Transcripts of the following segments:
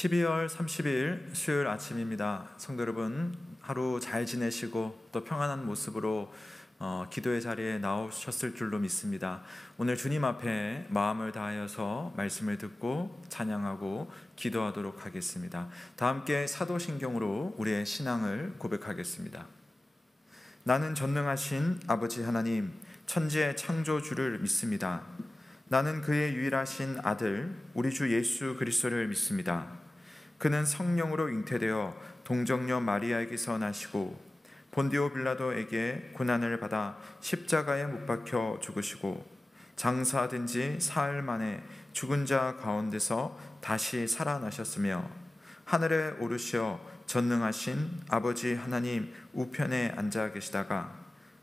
12월 30일 수요일 아침입니다. 성도 여러분, 하루 잘 지내시고 또 평안한 모습으로 기도의 자리에 나오셨을 줄로 믿습니다. 오늘 주님 앞에 마음을 다하여서 말씀을 듣고 찬양하고 기도하도록 하겠습니다. 다 함께 사도신경으로 우리의 신앙을 고백하겠습니다. 나는 전능하신 아버지 하나님, 천지의 창조주를 믿습니다. 나는 그의 유일하신 아들 우리 주 예수 그리스도를 믿습니다. 그는 성령으로 잉태되어 동정녀 마리아에게서 나시고 본디오 빌라도에게 고난을 받아 십자가에 못 박혀 죽으시고 장사된 지 사흘 만에 죽은 자 가운데서 다시 살아나셨으며 하늘에 오르시어 전능하신 아버지 하나님 우편에 앉아 계시다가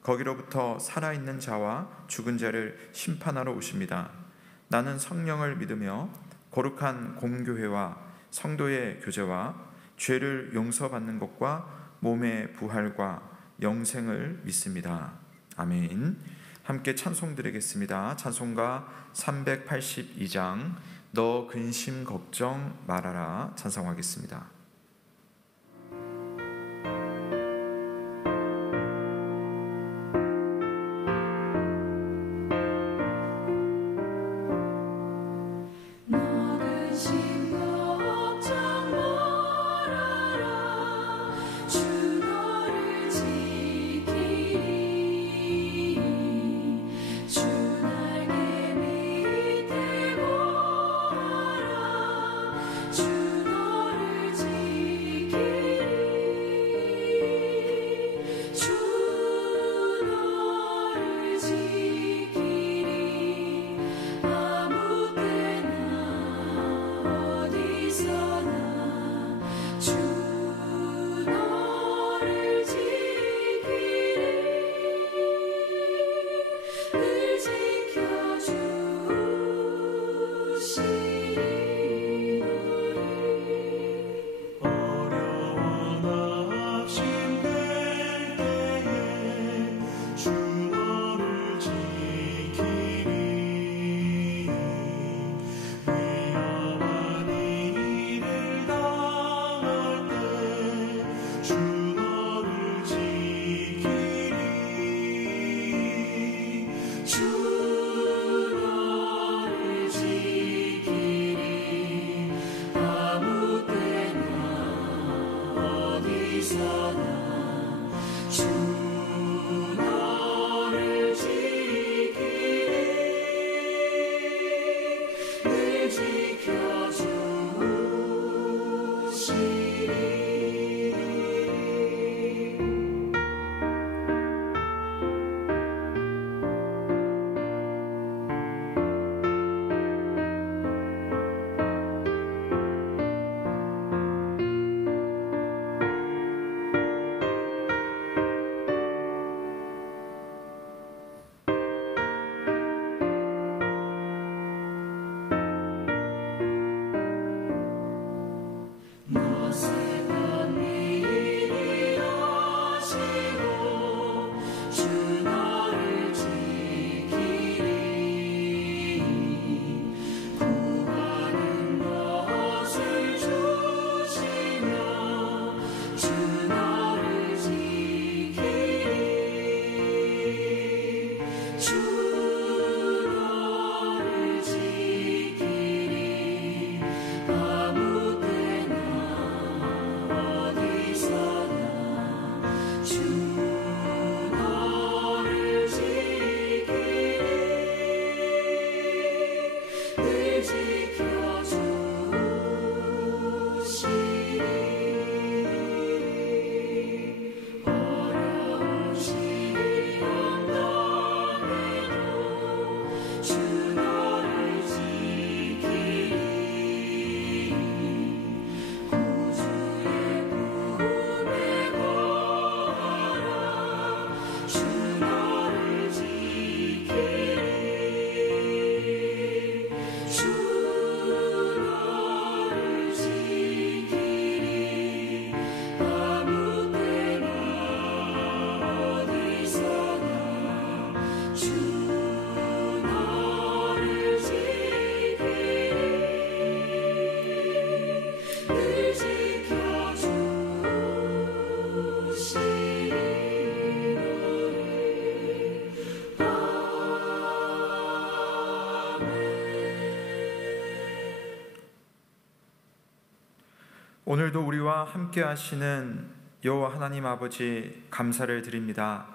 거기로부터 살아있는 자와 죽은 자를 심판하러 오십니다. 나는 성령을 믿으며 거룩한 공교회와 성도의 교제와 죄를 용서받는 것과 몸의 부활과 영생을 믿습니다. 아멘. 함께 찬송 드리겠습니다. 찬송가 382장 너 근심 걱정 말아라 찬송하겠습니다. 오늘도 우리와 함께 하시는 여호와 하나님 아버지 감사를 드립니다.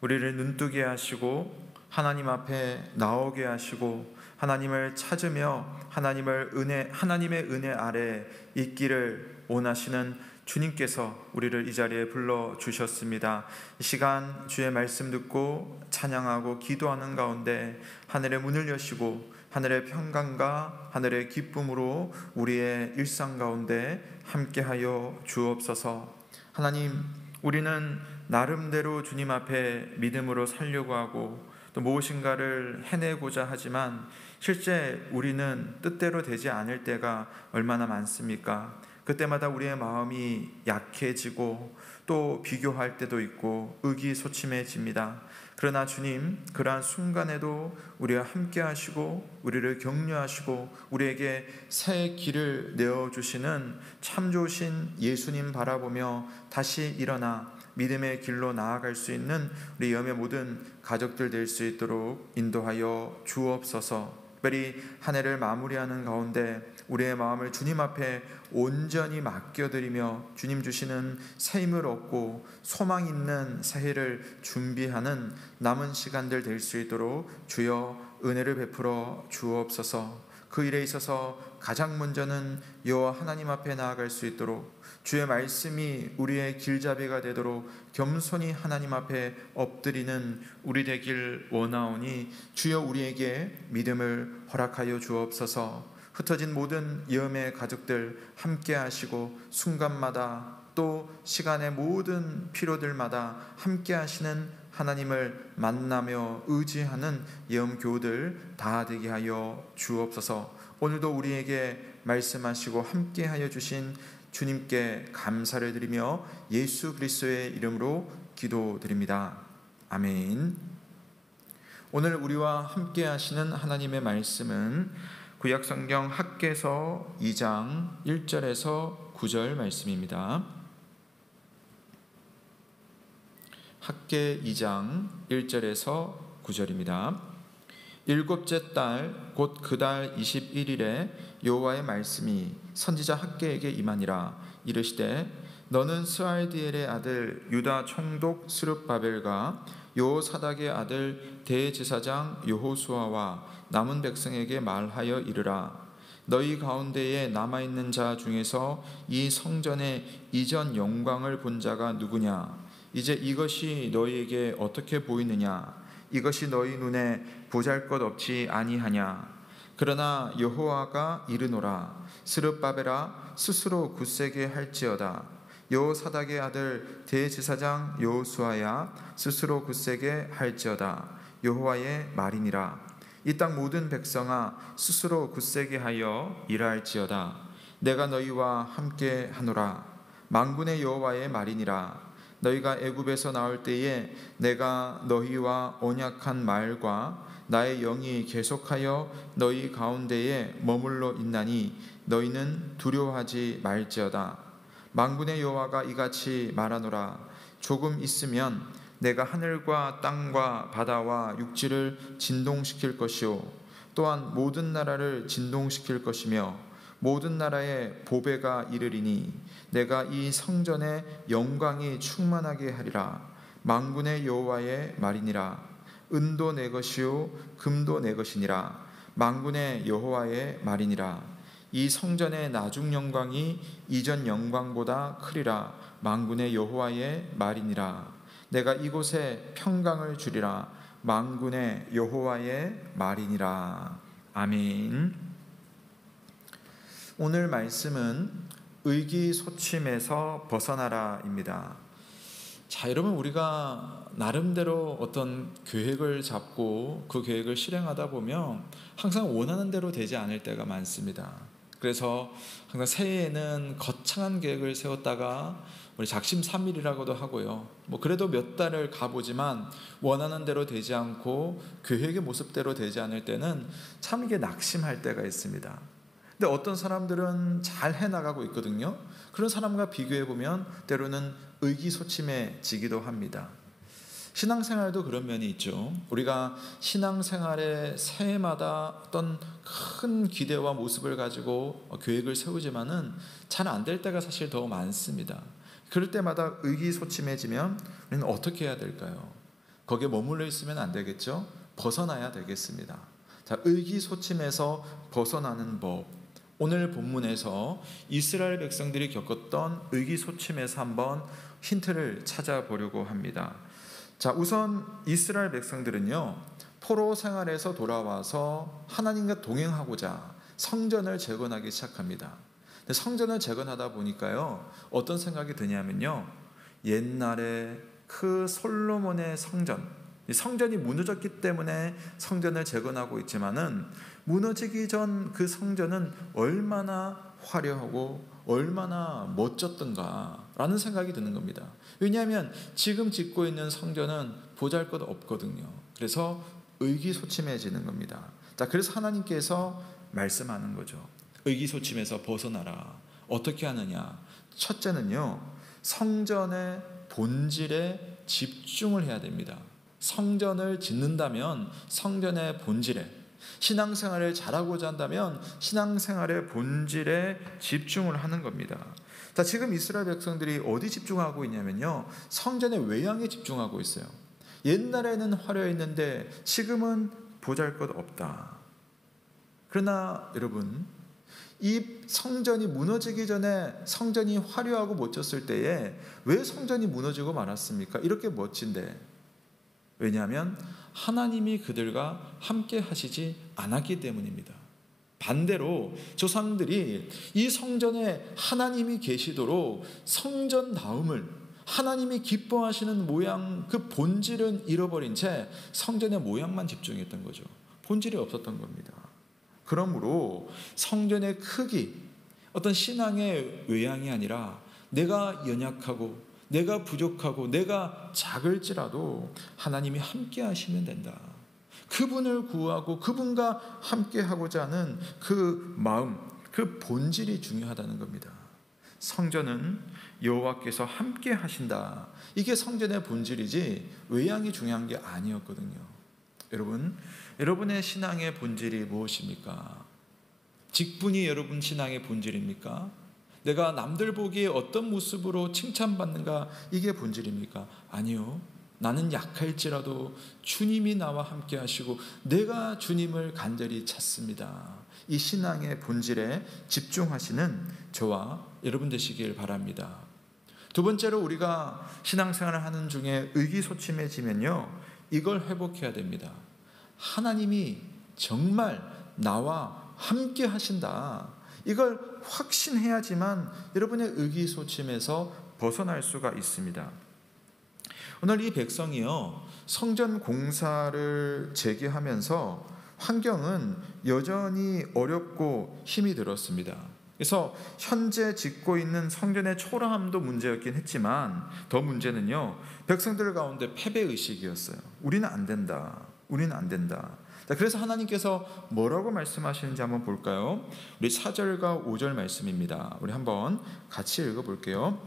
우리를 눈뜨게 하시고 하나님 앞에 나오게 하시고 하나님을 찾으며 하나님의 은혜 아래 있기를 원하시는 주님께서 우리를 이 자리에 불러 주셨습니다. 이 시간 주의 말씀 듣고 찬양하고 기도하는 가운데 하늘의 문을 여시고 하늘의 평강과 하늘의 기쁨으로 우리의 일상 가운데 함께하여 주옵소서. 하나님, 우리는 나름대로 주님 앞에 믿음으로 살려고 하고 또 무엇인가를 해내고자 하지만 실제 우리는 뜻대로 되지 않을 때가 얼마나 많습니까? 그때마다 우리의 마음이 약해지고 또 비교할 때도 있고 의기소침해집니다. 그러나 주님, 그러한 순간에도 우리와 함께 하시고 우리를 격려하시고 우리에게 새 길을 내어주시는 참 좋으신 예수님 바라보며 다시 일어나 믿음의 길로 나아갈 수 있는 우리 염의 모든 가족들 될 수 있도록 인도하여 주옵소서. 특별히 한 해를 마무리하는 가운데 우리의 마음을 주님 앞에 온전히 맡겨드리며 주님 주시는 새 힘을 얻고 소망 있는 새해를 준비하는 남은 시간들 될 수 있도록 주여 은혜를 베풀어 주옵소서. 그 일에 있어서 가장 먼저는 여호와 하나님 앞에 나아갈 수 있도록 주의 말씀이 우리의 길잡이가 되도록 겸손히 하나님 앞에 엎드리는 우리 되길 원하오니 주여 우리에게 믿음을 허락하여 주옵소서. 흩어진 모든 염의 가족들 함께 하시고 순간마다 또 시간의 모든 필요들마다 함께 하시는 하나님을 만나며 의지하는 염교들 다 되게 하여 주옵소서. 오늘도 우리에게 말씀하시고 함께 하여 주신 주님께 감사를 드리며 예수 그리스도의 이름으로 기도드립니다. 아멘. 오늘 우리와 함께 하시는 하나님의 말씀은 구약성경 학개서 2장 1절에서 9절 말씀입니다. 학개 2장 1절에서 9절입니다. 일곱째 달 곧 그 달 21일에 여호와의 말씀이 선지자 학개에게 임하니라. 이르시되 너는 스알디엘의 아들 유다 총독 스룹바벨과 여호사닥의 아들 대제사장 여호수아와 남은 백성에게 말하여 이르라. 너희 가운데에 남아있는 자 중에서 이 성전의 이전 영광을 본 자가 누구냐? 이제 이것이 너희에게 어떻게 보이느냐? 이것이 너희 눈에 보잘것없지 아니하냐? 그러나 여호와가 이르노라. 스룹바벨아 스스로 굳세게 할지어다. 여호사닥의 아들 대제사장 여호수아야 스스로 굳세게 할지어다. 여호와의 말이니라. 이 땅 모든 백성아 스스로 굳세게 하여 일할지어다. 내가 너희와 함께 하노라. 만군의 여호와의 말이니라. 너희가 애굽에서 나올 때에 내가 너희와 언약한 말과 나의 영이 계속하여 너희 가운데에 머물러 있나니 너희는 두려워하지 말지어다. 만군의 여호와가 이같이 말하노라. 조금 있으면 내가 하늘과 땅과 바다와 육지를 진동시킬 것이요 또한 모든 나라를 진동시킬 것이며 모든 나라의 보배가 이르리니 내가 이 성전의 영광이 충만하게 하리라. 만군의 여호와의 말이니라. 은도 내 것이요 금도 내 것이니라. 만군의 여호와의 말이니라. 이 성전의 나중 영광이 이전 영광보다 크리라. 만군의 여호와의 말이니라. 내가 이곳에 평강을 주리라. 만군의 여호와의 말이니라. 아멘. 오늘 말씀은 의기소침에서 벗어나라입니다. 자, 여러분, 우리가 나름대로 어떤 계획을 잡고 그 계획을 실행하다 보면 항상 원하는 대로 되지 않을 때가 많습니다. 그래서 항상 새해에는 거창한 계획을 세웠다가 우리 작심삼일이라고도 하고요. 그래도 몇 달을 가보지만 원하는 대로 되지 않고 계획의 모습대로 되지 않을 때는 참 이게 낙심할 때가 있습니다. 근데 어떤 사람들은 잘 해나가고 있거든요. 그런 사람과 비교해보면 때로는 의기소침해지기도 합니다. 신앙생활도 그런 면이 있죠. 우리가 신앙생활의 새해마다 어떤 큰 기대와 모습을 가지고 계획을 세우지만은 잘 안 될 때가 사실 더 많습니다. 그럴 때마다 의기소침해지면 우리는 어떻게 해야 될까요? 거기에 머물러 있으면 안 되겠죠? 벗어나야 되겠습니다. 자, 의기소침해서 벗어나는 법. 오늘 본문에서 이스라엘 백성들이 겪었던 의기소침에서 한번 힌트를 찾아보려고 합니다. 자, 우선 이스라엘 백성들은요, 포로 생활에서 돌아와서 하나님과 동행하고자 성전을 재건하기 시작합니다. 근데 성전을 재건하다 보니까요, 어떤 생각이 드냐면요, 옛날에 그 솔로몬의 성전이 무너졌기 때문에 성전을 재건하고 있지만은 무너지기 전 그 성전은 얼마나 화려하고 얼마나 멋졌던가라는 생각이 드는 겁니다. 왜냐하면 지금 짓고 있는 성전은 보잘것없거든요. 그래서 의기소침해지는 겁니다. 자, 그래서 하나님께서 말씀하는 거죠. 의기소침해서 벗어나라. 어떻게 하느냐? 첫째는요, 성전의 본질에 집중을 해야 됩니다. 성전을 짓는다면 성전의 본질에, 신앙생활을 잘하고자 한다면 신앙생활의 본질에 집중을 하는 겁니다. 자, 지금 이스라엘 백성들이 어디 집중하고 있냐면요, 성전의 외양에 집중하고 있어요. 옛날에는 화려했는데 지금은 보잘것없다. 그러나 여러분, 이 성전이 무너지기 전에 성전이 화려하고 멋졌을 때에 왜 성전이 무너지고 말았습니까? 이렇게 멋진데. 왜냐하면 하나님이 그들과 함께 하시지 않았기 때문입니다. 반대로 조상들이 이 성전에 하나님이 계시도록 성전다움을, 하나님이 기뻐하시는 모양, 그 본질은 잃어버린 채 성전의 모양만 집중했던 거죠. 본질이 없었던 겁니다. 그러므로 성전의 크기, 어떤 신앙의 외양이 아니라 내가 연약하고 내가 부족하고 내가 작을지라도 하나님이 함께 하시면 된다. 그분을 구하고 그분과 함께 하고자 하는 그 마음, 그 본질이 중요하다는 겁니다. 성전은 여호와께서 함께 하신다. 이게 성전의 본질이지 외양이 중요한 게 아니었거든요. 여러분, 여러분의 신앙의 본질이 무엇입니까? 직분이 여러분 신앙의 본질입니까? 내가 남들 보기에 어떤 모습으로 칭찬받는가, 이게 본질입니까? 아니요. 나는 약할지라도 주님이 나와 함께 하시고 내가 주님을 간절히 찾습니다. 이 신앙의 본질에 집중하시는 저와 여러분 되시길 바랍니다. 두 번째로, 우리가 신앙생활을 하는 중에 의기소침해지면요, 이걸 회복해야 됩니다. 하나님이 정말 나와 함께 하신다. 이걸 확신해야지만 여러분의 의기소침에서 벗어날 수가 있습니다. 오늘 이 백성이요, 성전 공사를 재개하면서 환경은 여전히 어렵고 힘이 들었습니다. 그래서 현재 짓고 있는 성전의 초라함도 문제였긴 했지만 더 문제는요, 백성들 가운데 패배의식이었어요. 우리는 안 된다. 우리는 안 된다. 그래서 하나님께서 뭐라고 말씀하시는지 한번 볼까요? 우리 4절과 5절 말씀입니다. 우리 한번 같이 읽어볼게요.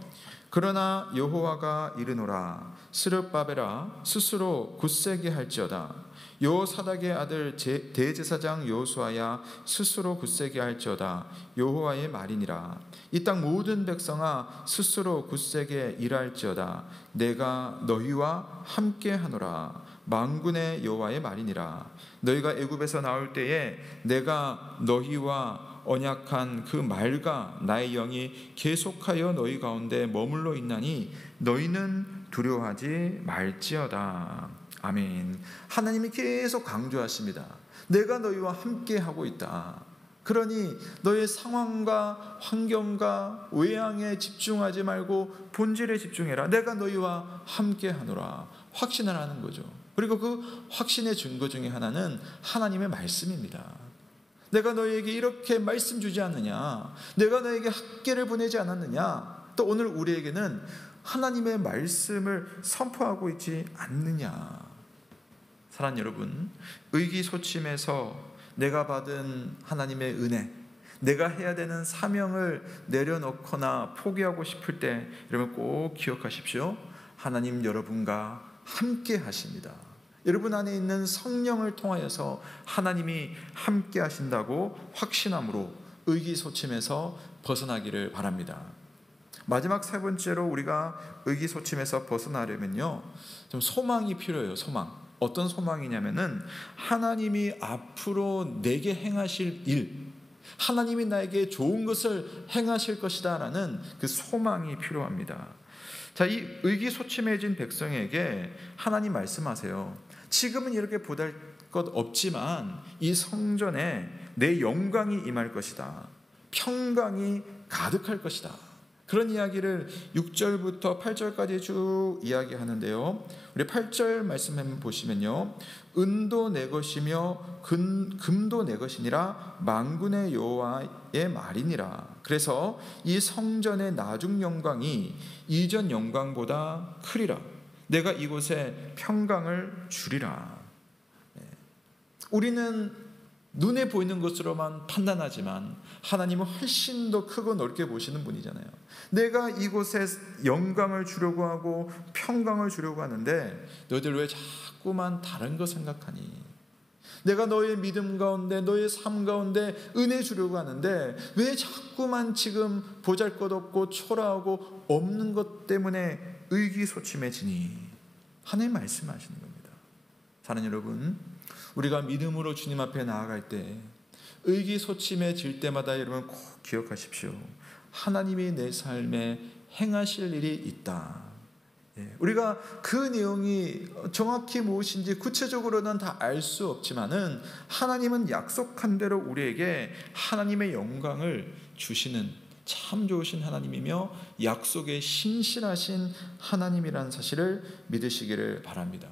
그러나 여호와가 이르노라, 스룹바벨아 스스로 굳세게 할지어다. 여호사닥의 아들 대제사장 여호수아야 스스로 굳세게 할지어다. 여호와의 말이니라. 이 땅 모든 백성아 스스로 굳세게 일할지어다. 내가 너희와 함께 하노라. 만군의 여호와의 말이니라. 너희가 애굽에서 나올 때에 내가 너희와 언약한 그 말과 나의 영이 계속하여 너희 가운데 머물러 있나니 너희는 두려워하지 말지어다. 아멘. 하나님이 계속 강조하십니다. 내가 너희와 함께 하고 있다. 그러니 너의 상황과 환경과 외양에 집중하지 말고 본질에 집중해라. 내가 너희와 함께 하노라. 확신을 하는 거죠. 그리고 그 확신의 증거 중에 하나는 하나님의 말씀입니다. 내가 너희에게 이렇게 말씀 주지 않느냐? 내가 너에게 학계를 보내지 않았느냐? 또 오늘 우리에게는 하나님의 말씀을 선포하고 있지 않느냐? 사랑하는 여러분, 의기소침해서 내가 받은 하나님의 은혜, 내가 해야 되는 사명을 내려놓거나 포기하고 싶을 때 여러분 꼭 기억하십시오. 하나님 여러분과 함께 하십니다. 여러분 안에 있는 성령을 통하여서 하나님이 함께 하신다고 확신함으로 의기소침에서 벗어나기를 바랍니다. 마지막 세 번째로 우리가 의기소침에서 벗어나려면요, 좀 소망이 필요해요. 소망. 어떤 소망이냐면은 하나님이 앞으로 내게 행하실 일, 하나님이 나에게 좋은 것을 행하실 것이다 라는 그 소망이 필요합니다. 자, 이 의기소침해진 백성에게 하나님 말씀하세요. 지금은 이렇게 보잘 것 없지만 이 성전에 내 영광이 임할 것이다. 평강이 가득할 것이다. 그런 이야기를 6절부터 8절까지 쭉 이야기하는데요. 우리 8절 말씀 한번 보시면요. 은도 내 것이며 금도 내 것이니라 만군의 여호와의 말이니라. 그래서 이 성전의 나중 영광이 이전 영광보다 크리라. 내가 이곳에 평강을 주리라. 우리는 눈에 보이는 것으로만 판단하지만 하나님은 훨씬 더 크고 넓게 보시는 분이잖아요. 내가 이곳에 영광을 주려고 하고 평강을 주려고 하는데 너희들 왜 자꾸만 다른 거 생각하니? 내가 너의 믿음 가운데 너의 삶 가운데 은혜 주려고 하는데 왜 자꾸만 지금 보잘것없고 초라하고 없는 것 때문에 의기소침해지니? 하나님 말씀하시는 겁니다. 사랑하는 여러분, 우리가 믿음으로 주님 앞에 나아갈 때 의기소침해질 때마다 여러분 꼭 기억하십시오. 하나님이 내 삶에 행하실 일이 있다. 우리가 그 내용이 정확히 무엇인지 구체적으로는 다 알 수 없지만은 하나님은 약속한 대로 우리에게 하나님의 영광을 주시는 참 좋으신 하나님이며 약속에 신실하신 하나님이라는 사실을 믿으시기를 바랍니다.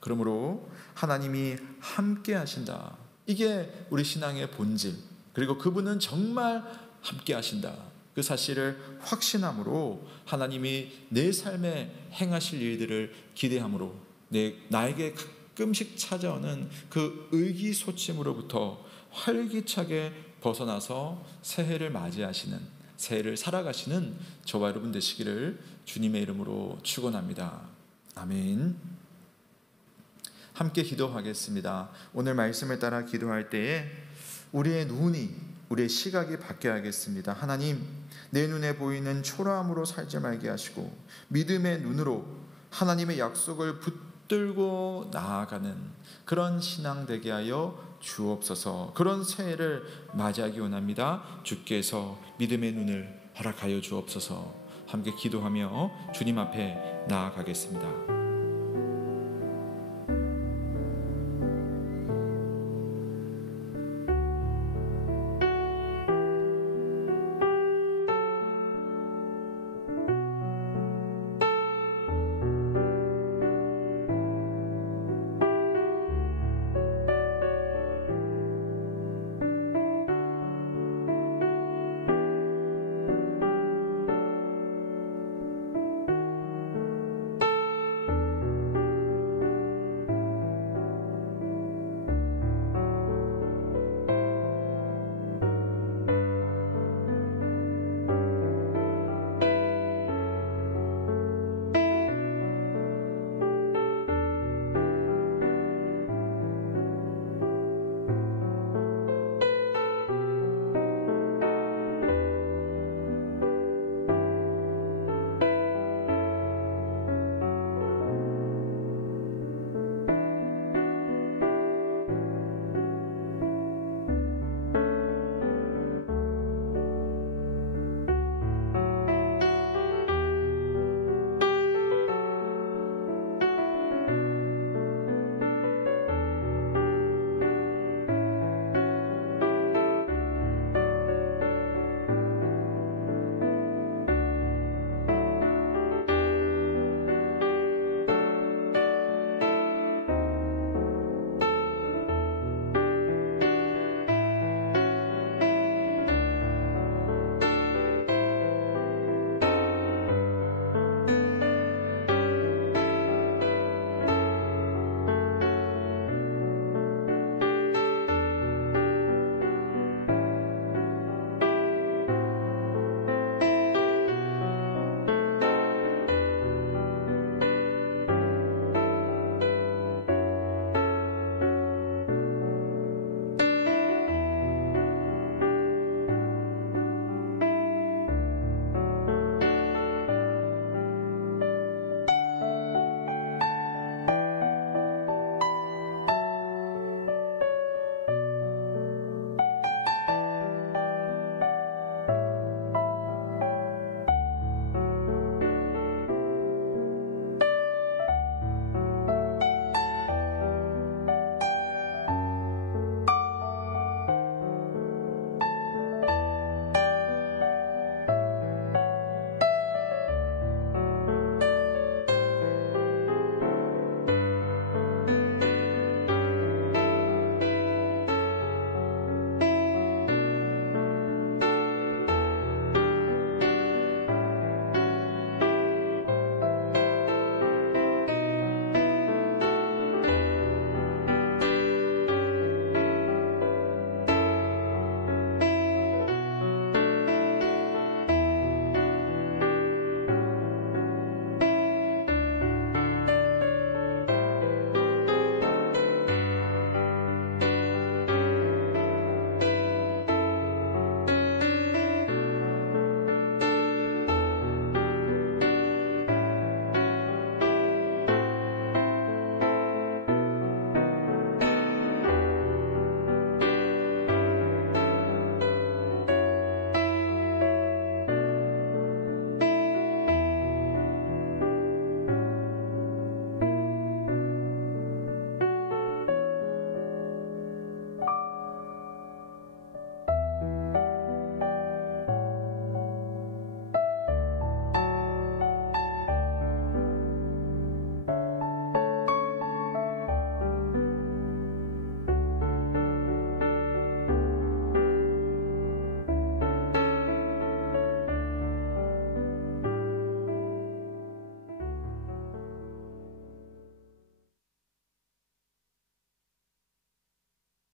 그러므로 하나님이 함께 하신다. 이게 우리 신앙의 본질. 그리고 그분은 정말 함께 하신다. 그 사실을 확신함으로 하나님이 내 삶에 행하실 일들을 기대함으로 나에게 가끔씩 찾아오는 그 의기소침으로부터 활기차게 벗어나서 새해를 맞이하시는, 새해를 살아가시는 저와 여러분 되시기를 주님의 이름으로 축원합니다. 아멘. 함께 기도하겠습니다. 오늘 말씀을 따라 기도할 때에 우리의 눈이, 우리의 시각이 바뀌어야겠습니다. 하나님, 내 눈에 보이는 초라함으로 살지 말게 하시고 믿음의 눈으로 하나님의 약속을 붙들고 나아가는 그런 신앙 되게 하여 주옵소서. 그런 새해를 맞이하기 원합니다. 주께서 믿음의 눈을 허락하여 주옵소서. 함께 기도하며 주님 앞에 나아가겠습니다.